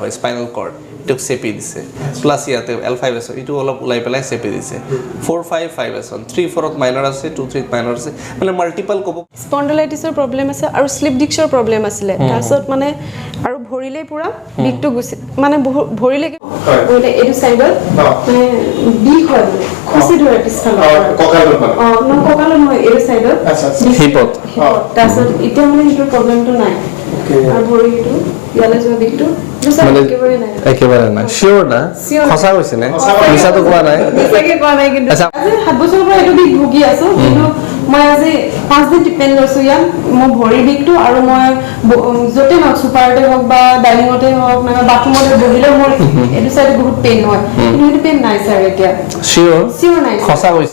হয় spinal cord এটোক চেপি দিছে প্লাস ইয়াতে L5S এটো অলপ উলাই পেলাই চেপি দিছে 4-5-5S1 3-4 ত মাইনৰ আছে 2-3 ত মাইনৰ আছে মানে মাল্টিপল কব স্পন্ডাইলাইটিছৰ প্ৰবলেম আছে আৰু স্লিপ ডিস্কৰ প্ৰবলেম আছিল তাৰছত মানে আৰু ভৰিলে পুৰা বিকটো গুছি মানে ভৰিলে মানে এটো সাইডত মানে বিক হয় খুচি ধৰে পিছফালে ককালত মানে ককালত নহয় এটো সাইডত হিপত তাৰছত এতিয়া মানে এটো প্ৰবলেমটো নাই আৰু ভৰিটো ইয়ালে যোৱা বিকটো মানে একেবাৰে নাই শিওৰ না খসা কৈছে নে মিছাটো কোৱা নাই মিছাকে কোৱা নাই কিন্তু আচ্ছা 7 বছৰৰ পৰা এটো বিক ভুগি আছো কিন্তু মই আজি 5 দিন ডিপেন্ড লৈছো ইয়াত মই ভৰি বিকটো আৰু মই যতে হক সুপাৰতে হক বা ডাইনিংতে হক মানে বাথৰুমতে বহিলে মোৰ এটো সাইড বহুত পেইন হয় কিন্তু এটো পেইন নাই স্যাৰ এতিয়া শিওৰ নাই খসা কৈছে